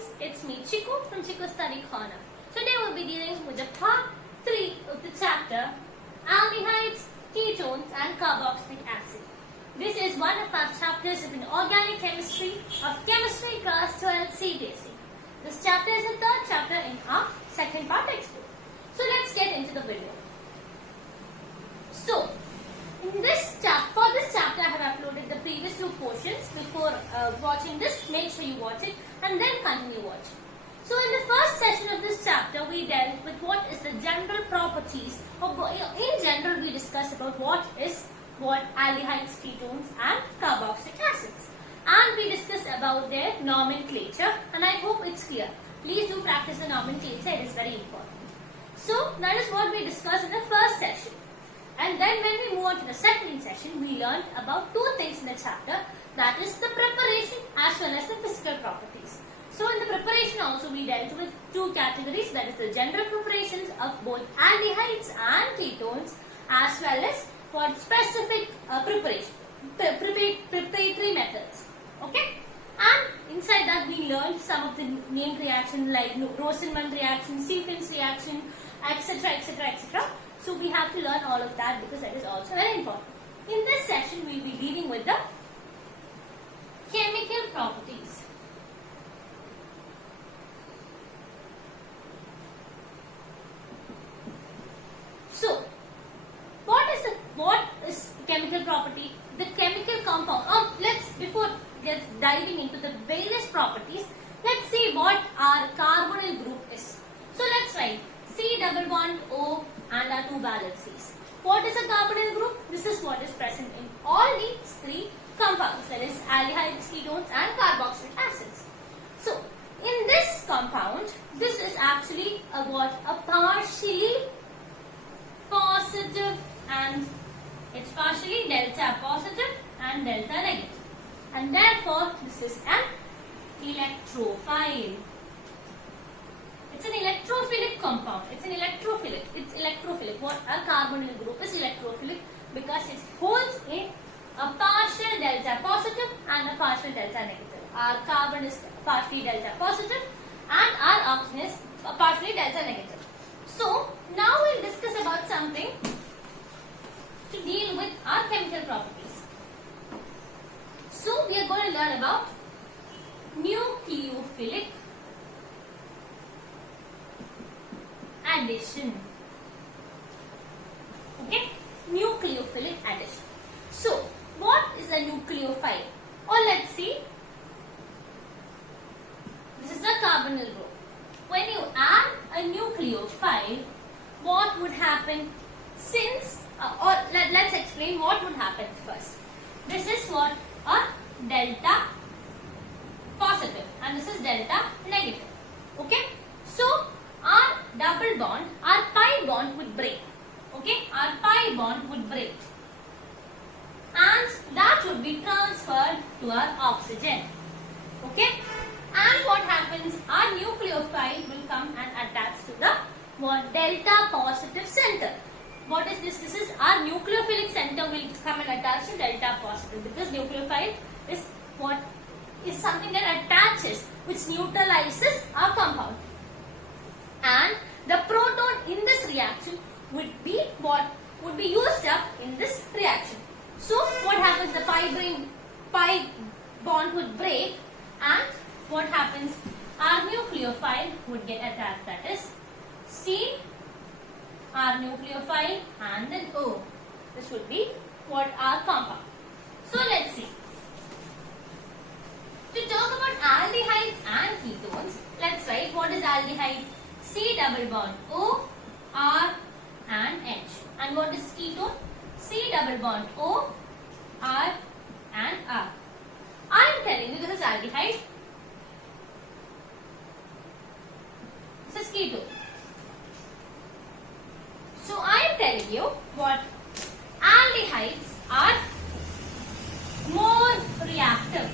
friends, it's me Chiku from Chiku Study Corner. Today we'll be dealing with the part 3 of the chapter Aldehydes, Ketones and Carboxylic Acid. This is one of our chapters of an organic chemistry of Chemistry Class 12 CBSE. This chapter is the third chapter in our second part textbook. So let's get into the video. So, for this chapter I have uploaded the previous two portions. Before watching this, make sure you watch it and then continue watching. So in the first session of this chapter, we dealt with what is the general properties, or in general we discussed about what aldehydes, ketones and carboxylic acids. And we discussed about their nomenclature, and I hope it's clear. Please do practice the nomenclature, it is very important. So that is what we discussed in the first session. And then when we move on to the second session, we learned about two things in the chapter, that is the preparation as well as the physical properties. So in the preparation also we dealt with two categories, that is the general preparations of both aldehydes and ketones as well as for specific preparatory methods. Okay? And inside that we learned some of the named reactions like Rosenmund reaction, Stephens reaction, etc. etc. etc. So we have to learn all of that because that is also very important. In this session we will be dealing with the chemical properties. So what is chemical property? The chemical compound. Before diving into the various properties, let's see what our carbonyl group is. So let's write C double bond O and our two valencies. What is a carbonyl group? This is what is present in all these three compounds, that is aldehydes, ketones and carboxylic acids. So in this compound, this is actually a partially positive, and it's partially delta positive and delta negative, and therefore this is an electrophile. It's an electrophilic compound. It's electrophilic. What a carbonyl group is electrophilic because it holds a partial delta positive and a partial delta negative. Our carbon is partially delta positive and our oxygen is partially delta negative. So now we'll discuss about something to deal with our chemical properties. So we are going to learn about nucleophilic addition. Okay, nucleophilic addition. So what is a nucleophile? Or let's see, this is a carbonyl group. When you add a nucleophile, what would happen? Let's explain what would happen first. This is what a delta positive and this is delta negative. Okay, so our double bond, our pi bond would break. Okay, our pi bond would break, and that would be transferred to our oxygen. Okay, and what happens? Our nucleophile will come and attach to the delta positive center. What is this? This is our nucleophilic center will come and attach to delta positive, because nucleophile is something that attaches, which neutralizes our compound. And the proton in this reaction would be used up in this reaction. So what happens? The pi bond would break, and what happens? Our nucleophile would get attached. That is C, our nucleophile, and then O. This would be what our compound. So let's see. To talk about aldehydes and ketones, let's write what is aldehyde. C double bond O, R and H. And what is ketone? C double bond O, R and R. I am telling you this is aldehyde. This is ketone. So I am telling you what aldehydes are more reactive.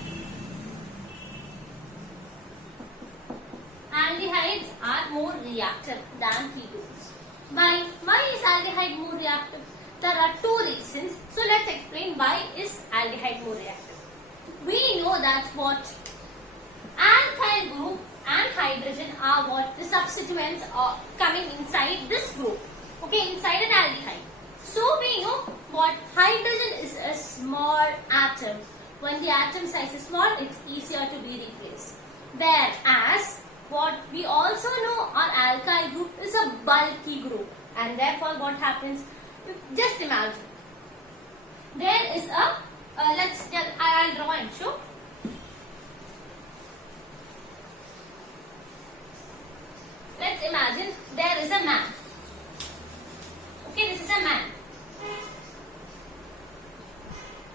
Aldehydes are more reactive than ketones. Why is aldehyde more reactive? There are two reasons. So let's explain why is aldehyde more reactive. We know that what alkyl group and substituents are coming inside this group. Okay, inside an aldehyde. So we know what hydrogen is a small atom. When the atom size is small, it's easier to be replaced. Whereas what we also know our alkyl group is a bulky group, and therefore what happens? Just imagine there is a I'll draw and show. Let's imagine there is a man. Okay, this is a man.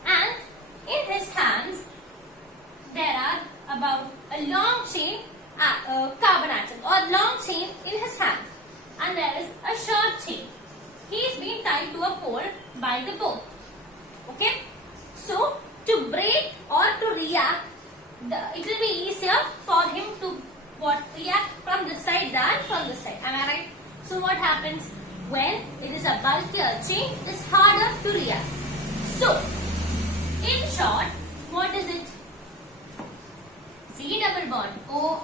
And in his hands, there are about a long chain carbon atom or long chain in his hand. And there is a short chain. He is being tied to a pole by the boat. Okay. So, to break or to react, it will be easier for him to react from this side than from this side. Am I right? So, what happens? When it is a bulkier chain, it is harder to react. So, in short, what is it? C double bond ORH.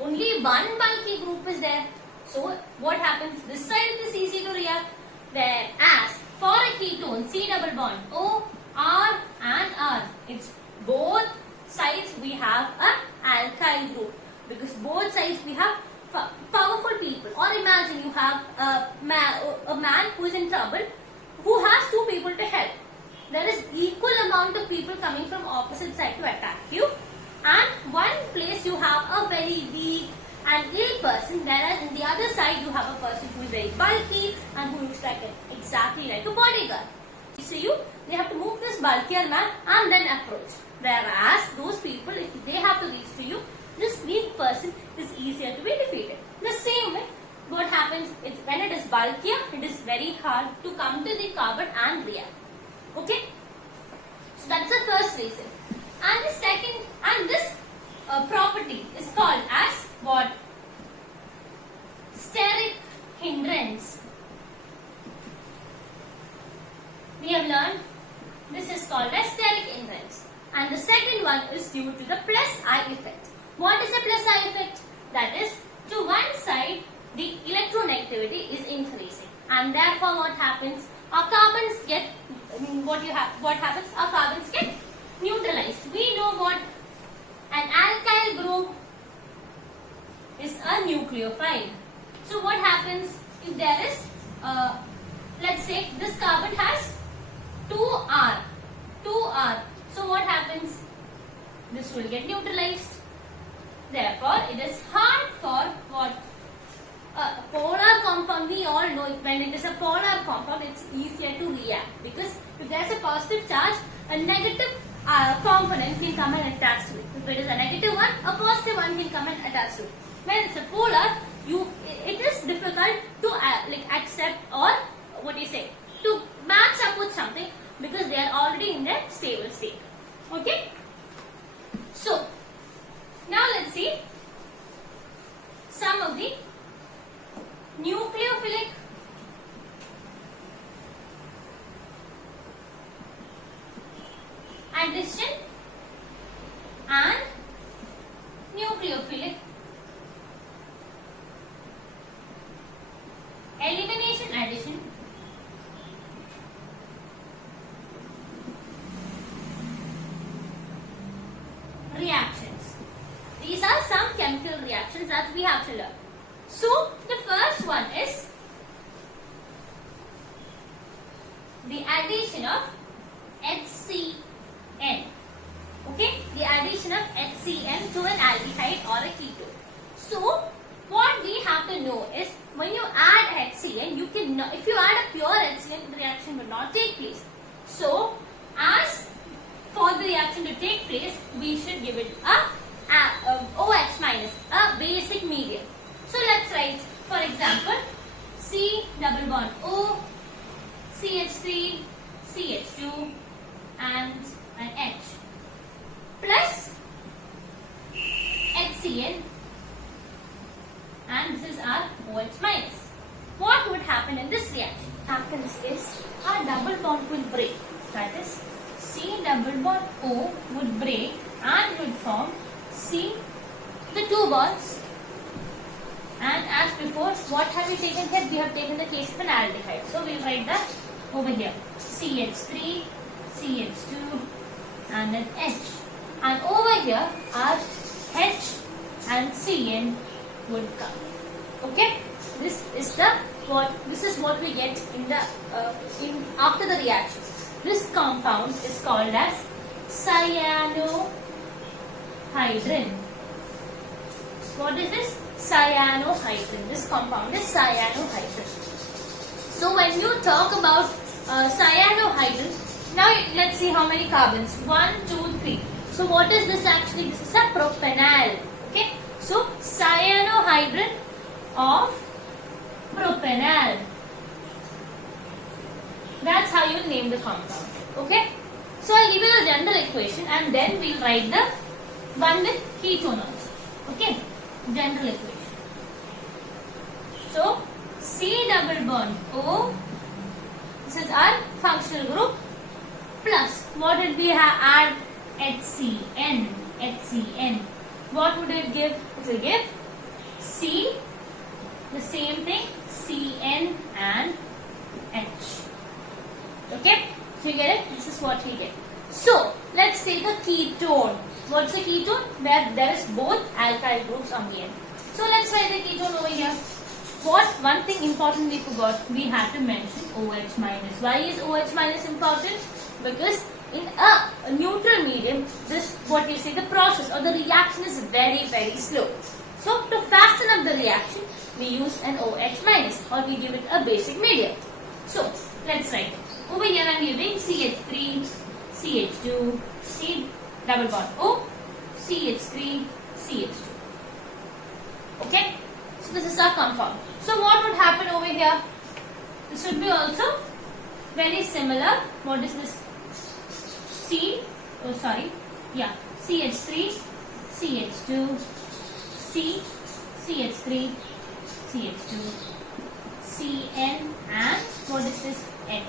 Only one bulky group is there. So, what happens? This side it is easy to react. Whereas, for a ketone, C double bond O, R and R, it's both sides we have a alkyl group. Because both sides we have powerful people. Or imagine you have a man who is in trouble, who has two people to help. There is equal amount of people coming from opposite side to attack you. And one place you have a very weak and ill person, whereas in the other side you have a person who is very bulky and who looks like exactly like a bodyguard. So they have to move this bulkier man and then approach. Whereas those people, if they have to reach to you, this weak person is easier to be defeated. The same way, what happens is when it is bulkier, it is very hard to come to the carbon and react. Okay? So that's the first reason. And the second, and this property is called as what? Steric hindrance. We have learned this is called as steric hindrance. And the second one is due to the plus I effect. What is the plus I effect? That is, to one side, the electronegativity is increasing. And therefore what happens? Our carbons get, what happens? Our carbons get neutralized. We know what an alkyl group is a nucleophile. So what happens if there is, let's say this carbon has 2R. So what happens? This will get neutralized. Therefore, it is hard for what? Polar compound. We all know when it is a polar compound, it's easier to react because if there is a positive charge, a negative component can come and attach to it. If it is a negative one, a positive one can come and attach to it. When it's a polar, it is difficult to accept or to match up with something because they are already in their stable state. Okay. So now let's see some of the nucleophilic addition and nucleophilic elimination addition reactions. These are some chemical reactions that we have to learn. So, the first one is the addition of HCN. Okay, the addition of HCN to an aldehyde or a ketone. So, what we have to know is when you add HCN, you can if you add a pure HCN, the reaction will not take place. So, as for the reaction to take place, we should give it a OH minus, a basic medium. So let's write, for example, C double bond O, CH3, CH2 and an H plus HCl and this is our OH minus. What would happen in this reaction? Happens is our double bond will break. That is C double bond O would break and would form C, the two bonds And as before, what have we taken here? We have taken the case of an aldehyde. So we'll write that over here. CH3, CH2, and then H. And over here, our H and Cn would come. Okay? This is what we get in the after the reaction. This compound is called as cyanohydrin. What is this? Cyanohydrin. This compound is cyanohydrin. So when you talk about cyanohydrin, now let's see how many carbons. 1, 2, 3. So what is this actually? This is a propanol. Okay. So cyanohydrin of propanol. That's how you name the compound. Okay. So I'll give you the general equation and then we'll write the one with ketone also. Okay. General equation. So C double bond O. This is our functional group. Plus what did we add? HCN. HCN. What would it give? It will give C. The same thing. Cn and H. Okay? So you get it? This is what we get. So, let's take a ketone. What's a ketone? Where there is both alkyl groups on the end. So, let's write the ketone over here. One thing important we forgot, we had to mention OH minus. Why is OH minus important? Because in a neutral medium, the process or the reaction is very, very slow. So, to fasten up the reaction, we use an OH minus or we give it a basic medium. So, let's write it. Over here I am giving CH3, CH2, C double bond O, CH3, CH2. Okay? So this is our compound. So what would happen over here? This would be also very similar. What is this? CH3, CH2, C, CH3, CH2, Cn and what is this? H.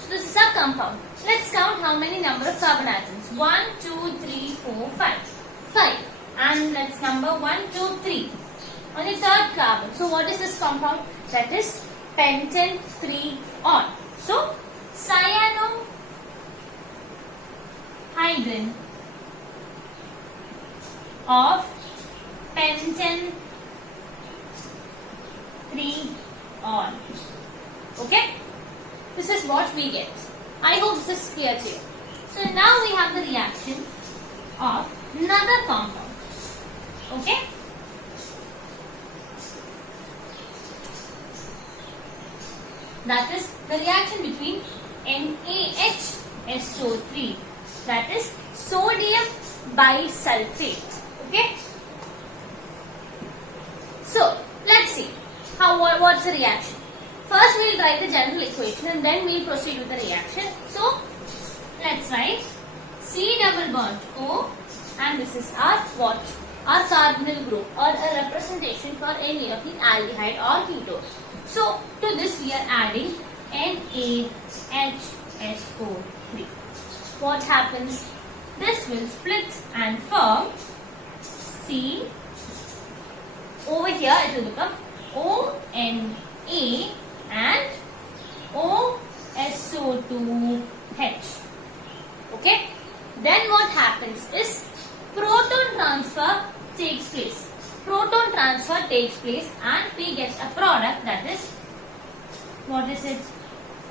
So this is our compound. Let's count how many number of carbon atoms. 1, 2, 3, 4, 5. 5. And let's number 1, 2, 3. On the third carbon. So what is this compound? That is pentane 3 on. So cyanohydrin of pentane 3 on. Okay? This is what we get. I hope this is clear to you. So now we have the reaction of another compound. Okay? That is the reaction between NaHSO3. That is sodium bisulfate. Okay? So, let's see what's the reaction. First we'll write the general equation and then we'll proceed with the reaction. So, let's write C double bond O and this is our what? Our carbonyl group or a representation for any of the aldehyde or ketone. So, to this we are adding NaHSO3. What happens? This will split and form C. Over here it will become ONA and OSO2H. Okay? Then what happens is proton transfer takes place. Proton transfer takes place and we get a product that is, what is it?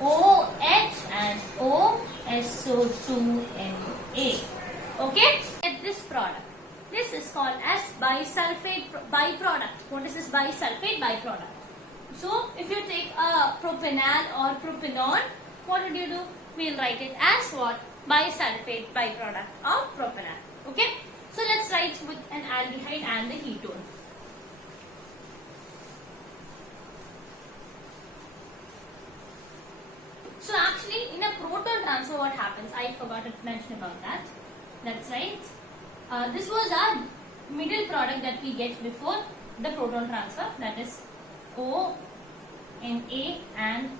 OH and OSO2Na. Okay? Get this product. This is called as bisulfate byproduct. What is this bisulfate byproduct? So, if you take a propanol or propanol, what would you do? We'll write it as what? Bisulfate byproduct of propanol. Okay? So, let's write with an aldehyde and the ketone. So, actually, in a proton transfer, what happens? I forgot to mention about that. That's right. This was our middle product that we get before the proton transfer. That is ONA and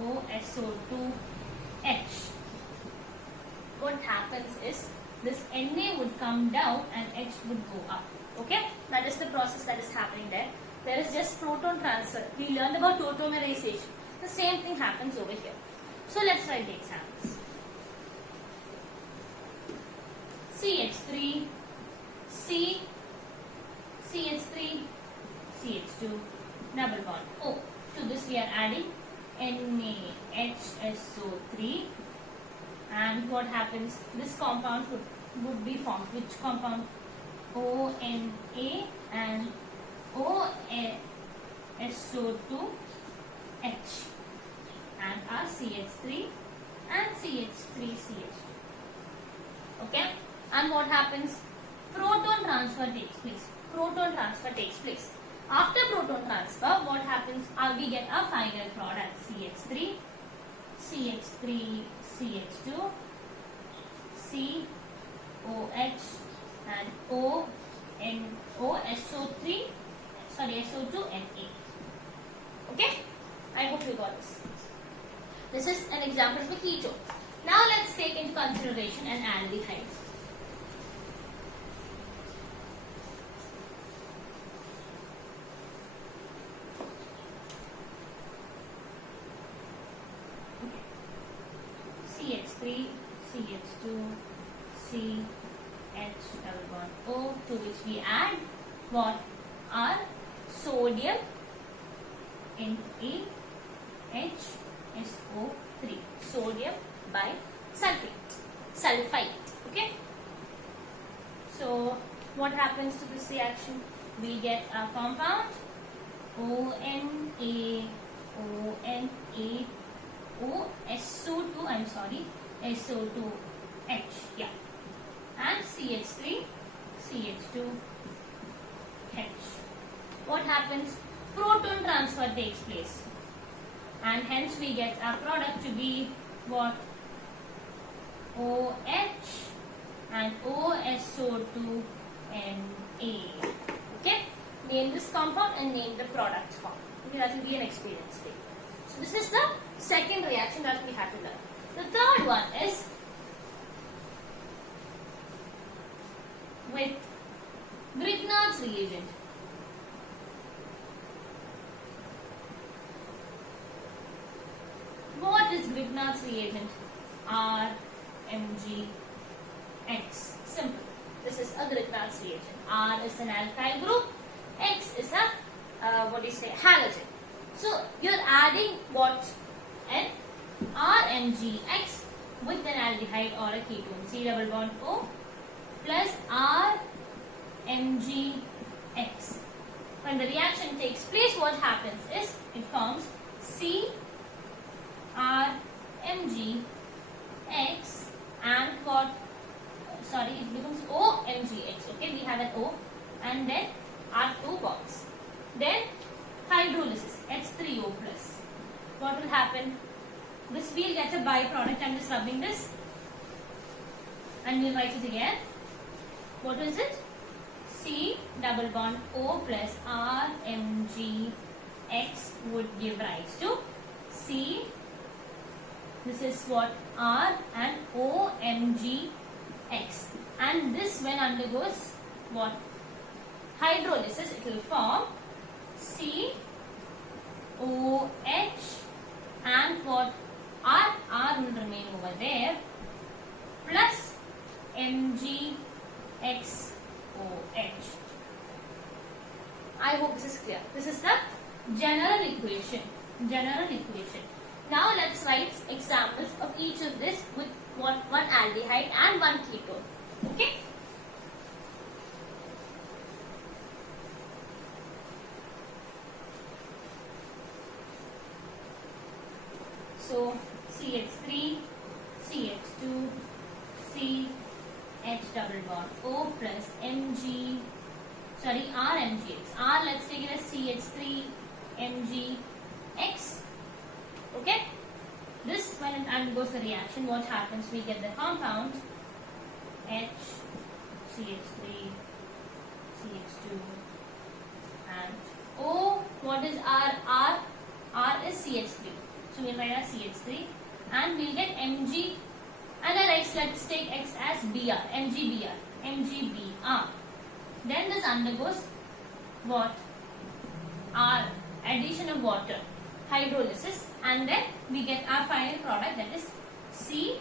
OSO2H. what happens is this Na would come down and H would go up. Okay, that is the process that is happening there. There is just proton transfer. We learned about tautomerization. The same thing happens over here. So let's write the examples. CH3, CH3, CH2, double bond O. To this we are adding NaHSO3, and what happens? This compound would be formed. Which compound? ONA and OSO2H, and our CH3 and CH3CH2. Okay, and what happens? Proton transfer takes place. Proton transfer takes place. After proton transfer, what happens? We get a final product: CH3, CH3, CH2, COH, and SO2 Na. Okay, I hope you got this. This is an example of a ketone. Now let's take into consideration an aldehyde. CH3, CH2, CH double bond O, to which we add what? Our sodium NaHSO3. Sodium sulfite. Okay. So what happens to this reaction? We get a compound SO2H, yeah, and CH3, CH2H. What happens? Proton transfer takes place, and hence we get our product to be what? OH and OSO2Na. Okay, name this compound and name the product form. Okay, that will be an experience thing. So this is the second reaction that we have to learn. The third one is with Grignard's reagent. What is Grignard's reagent? RMgX. Simple. This is a Grignard's reagent. R is an alkyl group. X is a halogen. So you're adding what? An RMgX with an aldehyde or a ketone. C double bond O plus RMgX. When the reaction takes place, what happens is it forms CRMgX and what? It becomes OMgX. Okay, we have an O and then our two bonds. Then hydrolysis, H3O plus. What will happen? This we'll get a byproduct. I'm just rubbing this and we'll write it again. What is it? C double bond O plus RMgX would give rise to C. This is what? R and OMgX. And this, when undergoes what? Hydrolysis, it will form COH and what? R will remain over there plus MgXOH. I hope this is clear. This is the general equation. Now let's write examples of each of this with one aldehyde and one ketone. Okay. So CH3, CH2, CH double bond O plus RMgX. R, let's take it as CH3 MgX. Okay. This, when it undergoes the reaction, what happens? We get the compound H, CH3, CH2 and O. What is R? R is CH3. So we'll write as CH3 and we'll get Mg And let's take X as Br, MgBr, MgBr. Then this undergoes what? Our addition of water, hydrolysis, and then we get our final product, that is C,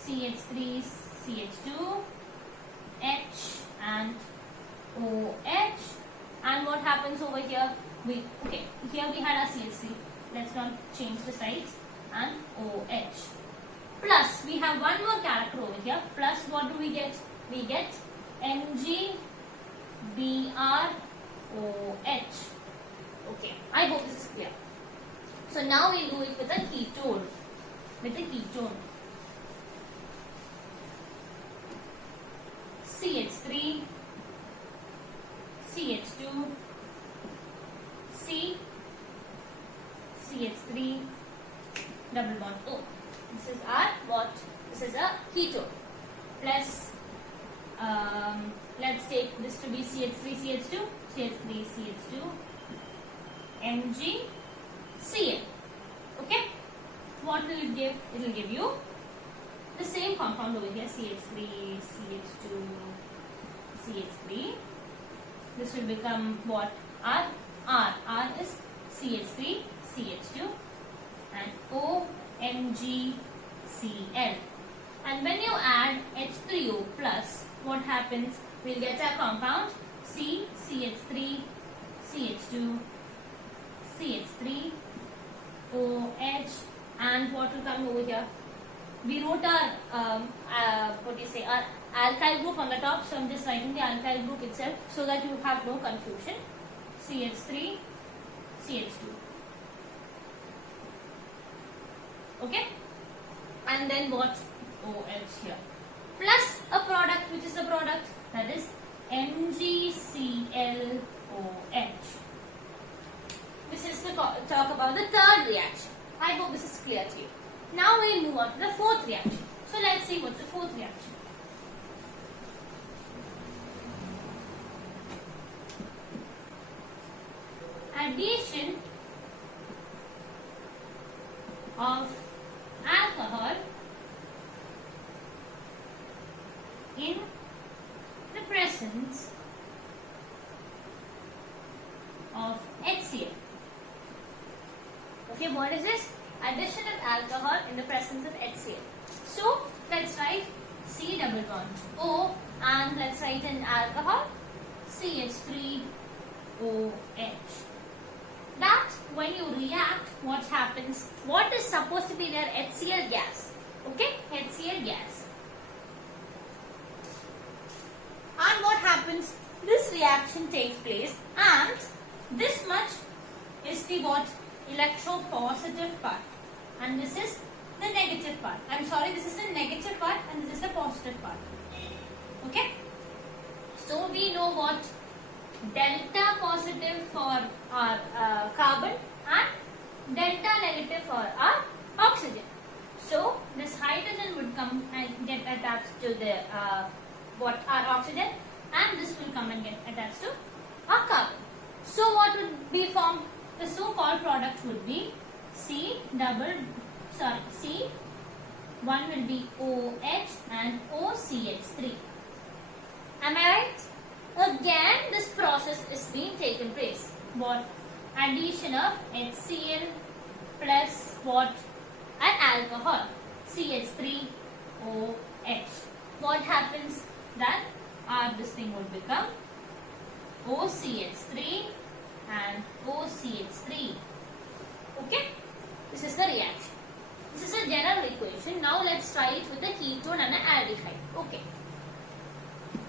CH3, CH2, H and OH. And what happens over here? Here we had our CH3. Let's not change the sides. And OH. Plus, we have one more character over here. Plus, what do we get? We get MgBrOH. Okay, I hope this is clear. So now we'll do it with a ketone. CH3, CH2, C, CH3, double bond O. This is our what? This is a ketone. Plus, let's take this to be CH3, CH2, CH3, CH2, MgCl. Okay? What will it give? It will give you the same compound over here, CH3, CH2, CH3. This will become what? R. R is CH3, CH2 and O, MgCl. And when you add H3O plus, what happens? We'll get a compound C, CH3, CH2, CH3, OH, and what will come over here? We wrote our our alkyl group on the top, so I'm just writing the alkyl group itself so that you have no confusion. CH3, CH2. Okay? And then what? OH here. Plus a product, which is the product? That is MgClOH. This is to talk about the third reaction. I hope this is clear to you. Now we move on to the fourth reaction. So let's see what's the fourth reaction. Addition of alcohol in the presence of HCl. Okay, what is this? Addition of alcohol in the presence of HCl. So let's write C double bond O, and let's write an alcohol CH3OH. That when you react, what happens? What is supposed to be there? HCl gas. Okay, HCl gas. And what happens? This reaction takes place, and this much is the what? Electropositive part, and this is the negative part. I'm sorry, this is the negative part and this is the positive part. Okay? So we know what? Delta positive for our carbon and delta negative for our oxygen. So this hydrogen would come and get attached to the our oxygen, and this will come and get attached to our carbon. So what would be formed? The so-called product would be C, one will be OH and OCH3. Am I right? Again, this process is being taken place. What? Addition of HCl plus what? An alcohol, CH3OH. What happens? That this thing would become OCH3 and OCH3. Okay? This is the reaction. This is a general equation. Now let's try it with a ketone and an aldehyde. Okay.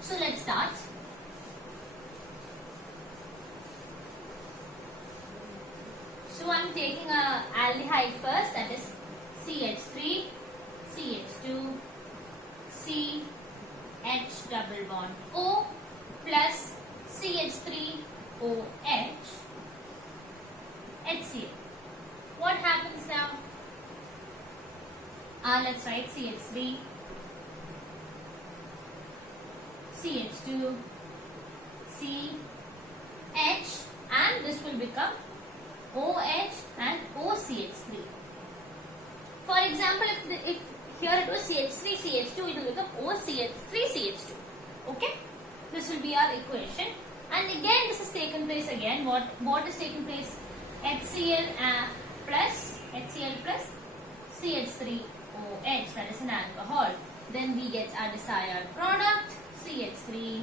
So let's start. So I'm taking a aldehyde first, that is CH3, CH2, C, H double bond O plus CH3OH, HCl. What happens now? Let's write CH3, CH2, C, H, and this will become OH and OCH3. For example, if here it was CH3, CH2, it will become OCH3, CH2. Okay? This will be our equation. And again, this is taken place again. What is taking place? HCl plus CH3OH, that is an alcohol. Then we get our desired product, CH3,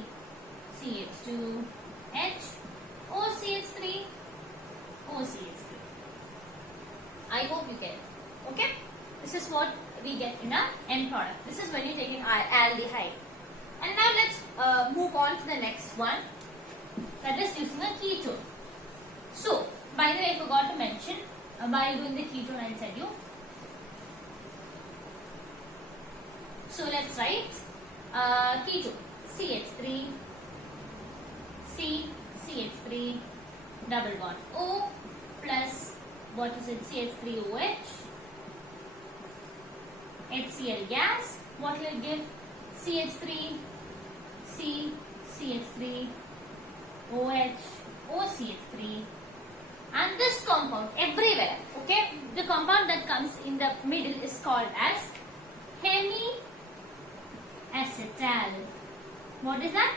CH2H, OCH3, OCH3. I hope you get it. Okay? This is what we get in our end product. This is when you're taking aldehyde. And now let's move on to the next one. That is using a ketone. So, by the way, I forgot to mention, while doing the ketone, I'll tell you. So, let's write ketone. CH3, CH3, double bond O plus, what is it, CH3OH, HCl gas. What will it give? CH3, CH3, OH, OCH3, and this compound everywhere. Okay, the compound that comes in the middle is called as hemiacetal. What is that?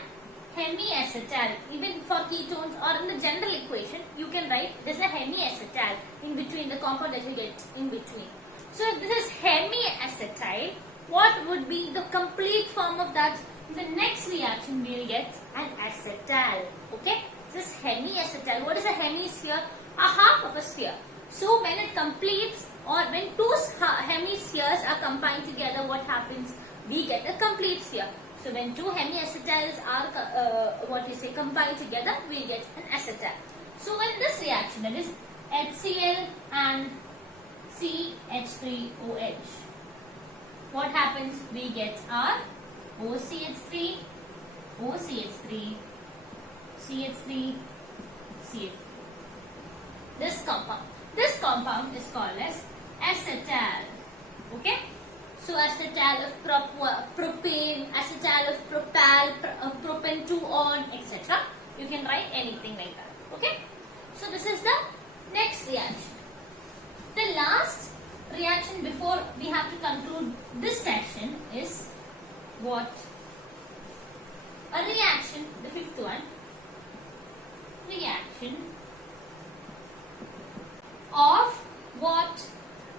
Hemiacetal. Even for ketones or in the general equation, you can write there's a hemiacetal in between, the compound that you get in between. So if this is hemiacetal, what would be the complete form of that? In the next reaction, we will get an acetal. Okay? This is hemiacetal. What is a hemisphere? A half of a sphere. So when it completes, or when two hemispheres are combined together, what happens? We get a complete sphere. So when two hemiacetals are combined together, we get an acetal. So in this reaction, that is HCl and CH3OH, what happens? We get our OCH3, OCH3, CH3, CH3. This compound is called as acetal. Okay? So acetal of propane, acetal of propal, propane 2-on, etc. You can write anything like that. Okay? So this is the next reaction. The last reaction before we have to conclude this section is what? A reaction, the fifth one. Reaction of what?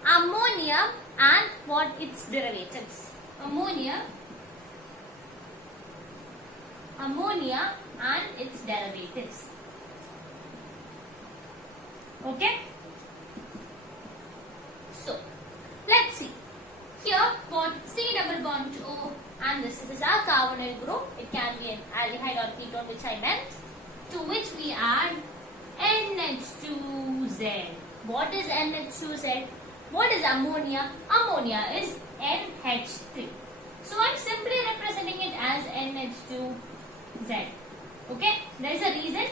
Ammonia and what its derivatives. Ammonia and its derivatives. Okay? So, let's see. Here, what C double bond to O, and this is our carbonyl group. It can be an aldehyde or ketone, which I meant, to which we add NH2Z. What is NH2Z? What is ammonia? Ammonia is NH3. So I'm simply representing it as NH2Z. Okay? There is a reason.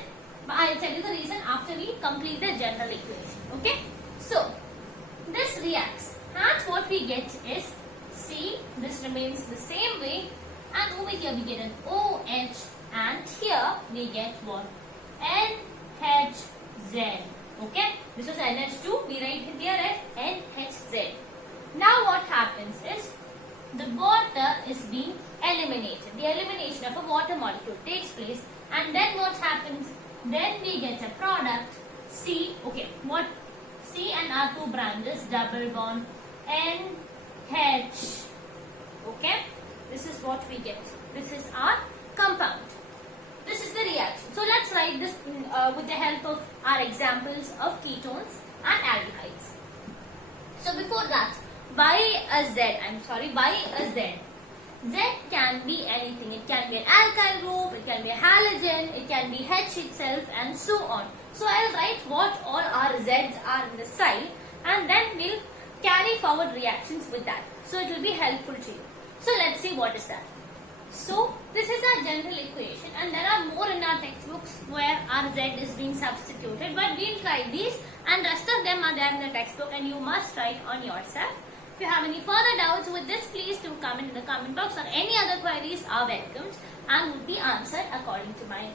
I'll tell you the reason after we complete the general equation. Okay? So, this reacts. And what we get is C. This remains the same way. And over here we get an OH. And here we get what? NHZ. Okay? This was NH2. We write it here as NHZ. Now what happens is the water is being eliminated. The elimination of a water molecule takes place. And then what happens? Then we get a product C. Okay. What? C and our two branches double bond NH. Okay? This is what we get. This is our compound. This is the reaction. So let's write this with the help of our examples of ketones and aldehydes. So before that, why a Z? Z can be anything. It can be an alkyl group, it can be a halogen, it can be H itself, and so on. So I'll write what all our Zs are in the side, and then we'll carry forward reactions with that. So it will be helpful to you. So let's see what is that. So this is our general equation, and there are more in our textbooks where our Z is being substituted, but we'll try these, and rest of them are there in the textbook, and you must try it on yourself. If you have any further doubts with this, please do comment in the comment box, or any other queries are welcomed and would be answered according to my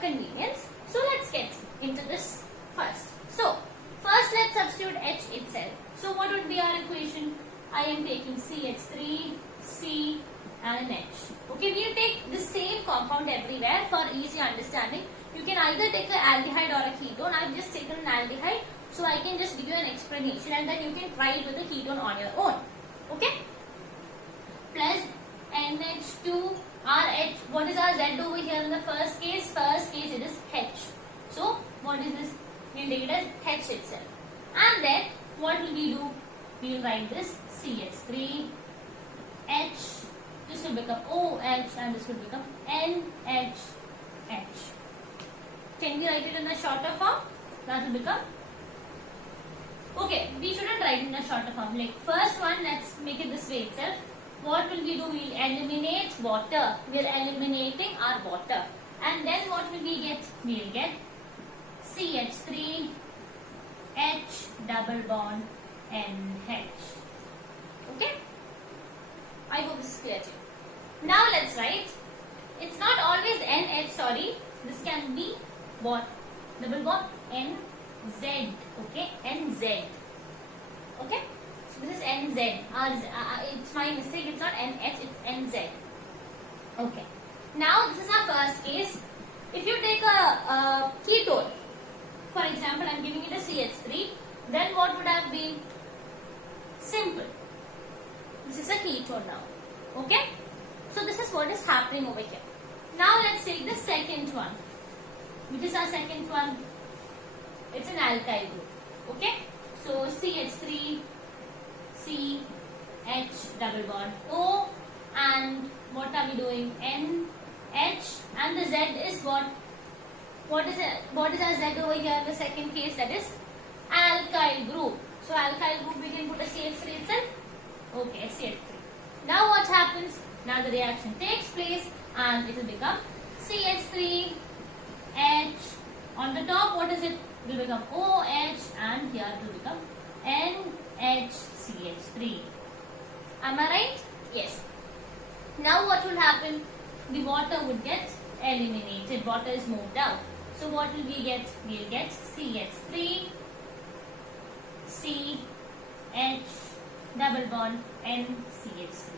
convenience. So let's get into this first. So first let's substitute H itself. So what would be our equation? I am taking CH3, C and an H. Okay, we'll take the same compound everywhere for easy understanding. You can either take an aldehyde or a ketone. I've just taken an aldehyde, so I can just give you an explanation and then you can try it with the ketone on your own. Okay? Plus NH2 RH. What is our Z over here in the first case? First case it is H. So what is this? We'll take it as H itself. And then what will we do? We will write this CH3 H. This will become OH and this will become NHH. Can we write it in a shorter form? That will become. Okay, we shouldn't write in a shorter form. Like first one, let's make it this way itself. What will we do? We'll eliminate water. We're eliminating our water. And then what will we get? We'll get CH3 H double bond NH. Okay? I hope this is clear to you. Now let's write. It's not always NH, sorry. This can be what? Double bond NZ. Okay? NZ. Okay? So this is NZ. It's my mistake. It's not NH, it's NZ. Okay. Now this is our first case. If you take a ketone, for example, I'm giving it a CH3, then what would have been? Simple. This is a ketone now. Okay? So this is what is happening over here. Now let's take the second one. Which is our second one? It's an alkyl group. Okay? So CH3, C, H double bond O, and what are we doing? N, H, and the Z is what? What is our Z over here in the second case? That is alkyl group. So alkyl group we can put a CH3 itself. Okay, CH3. Now what happens? Now the reaction takes place and it will become CH3 H. On the top, what is it? It will become OH and here it will become NHCH3. Am I right? Yes. Now what will happen? The water would get eliminated. Water is moved out. So what will we get? We will get CH3 C H double bond NCH3.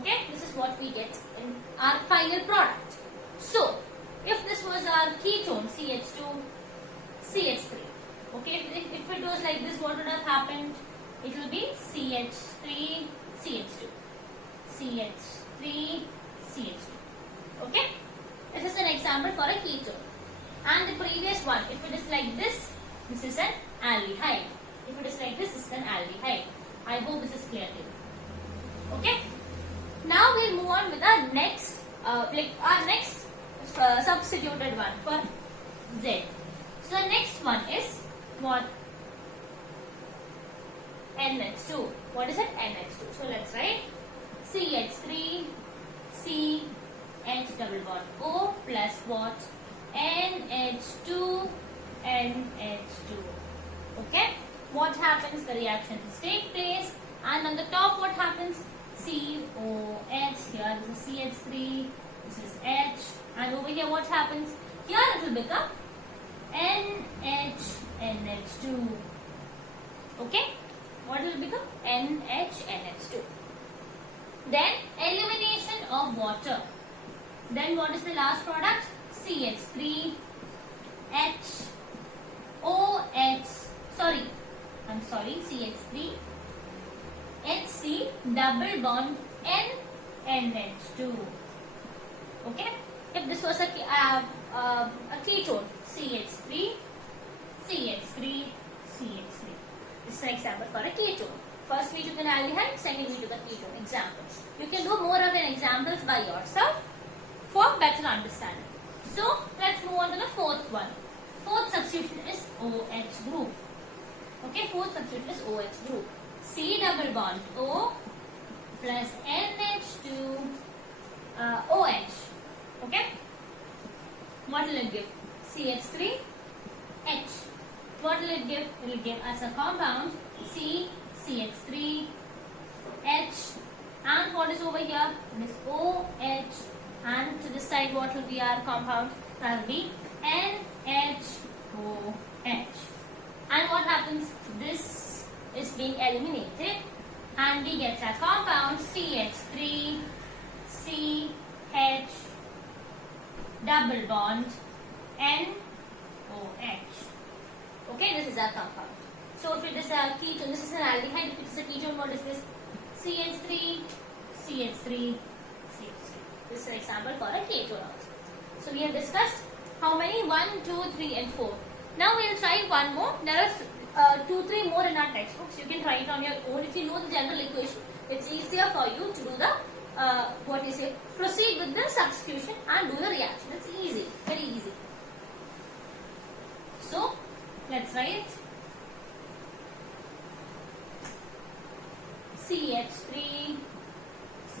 Okay, this is what we get in our final product. So, if this was our ketone CH2 CH3, okay, if it was like this, what would have happened? It will be CH3 CH2 CH3 CH2. Okay, this is an example for a ketone. And the previous one, if it is like this is an aldehyde. If it is like this is an aldehyde. I hope this is clear to you. Okay. Now we'll move on with our next, substituted one for Z. So the next one is what? NH2. What is it? NH2. So let's write CH3 C H double bond O plus what? NH2 NH2. Okay. What happens? The reactions take place, and on the top, what happens? COH. Here this is CH3. This is H, and over here, what happens? Here it will become NH2. Okay. What will become? NH2. Then elimination of water. Then what is the last product? CH3 H OH. CH3 HC double bond NH2. Okay. If this was a ketone, CH3 CH3 CH3. This is an example for a ketone. First we took an aldehyde, second we took a ketone. Examples. You can do more of an examples by yourself for better understanding. So let's move on to the fourth one. Fourth substitution is OH group. Okay, fourth substitution is OH group. C double bond O plus NH2 OH. Okay. What will it give? CH3 H. What will it give? It will give us a compound C CH3 H, and what is over here? It is OH, and to this side what will be our compound? That will be NHOH. And what happens? This is being eliminated, and we get a compound CH3 CH double bond NOH. Okay, this is our compound. So if it is a ketone, this is an aldehyde. If it is a ketone, what is this? CH3 CH3 CH3. This is an example for a ketone also. So we have discussed how many? 1, 2, 3 and 4. Now we will try one more. There are 2, 3 more in our textbooks. You can try it on your own. If you know the general equation, it's easier for you to do the proceed with the substitution and do the reaction. It's easy, very easy. So let's write CH3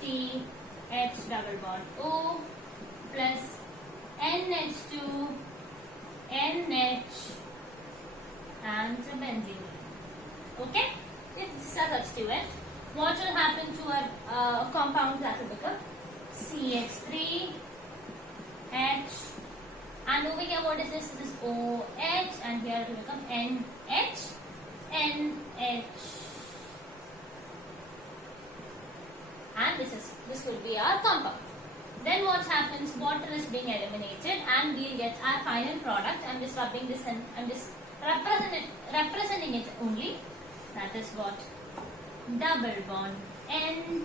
CH double bond O plus NH2 NH and benzene. Okay, this is a substituent. What will happen to our compound that will become CH3 H, and over here what is this? This is OH, and here it will become NH NH, and this will be our compound. Then what happens? Water is being eliminated, and we'll get our final product. I'm just rubbing this and I'm just representing it only. That is what? Double bond NH.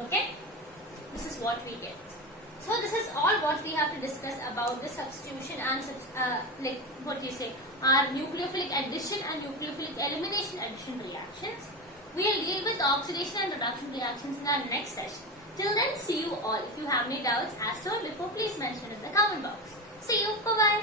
Okay, this is what we get. So this is all what we have to discuss about the substitution and like what you say, our nucleophilic addition and nucleophilic elimination addition reactions. We will deal with oxidation and reduction reactions in our next session. Till then, see you all. If you have any doubts as told before, please mention it in the comment box. See you. Bye bye.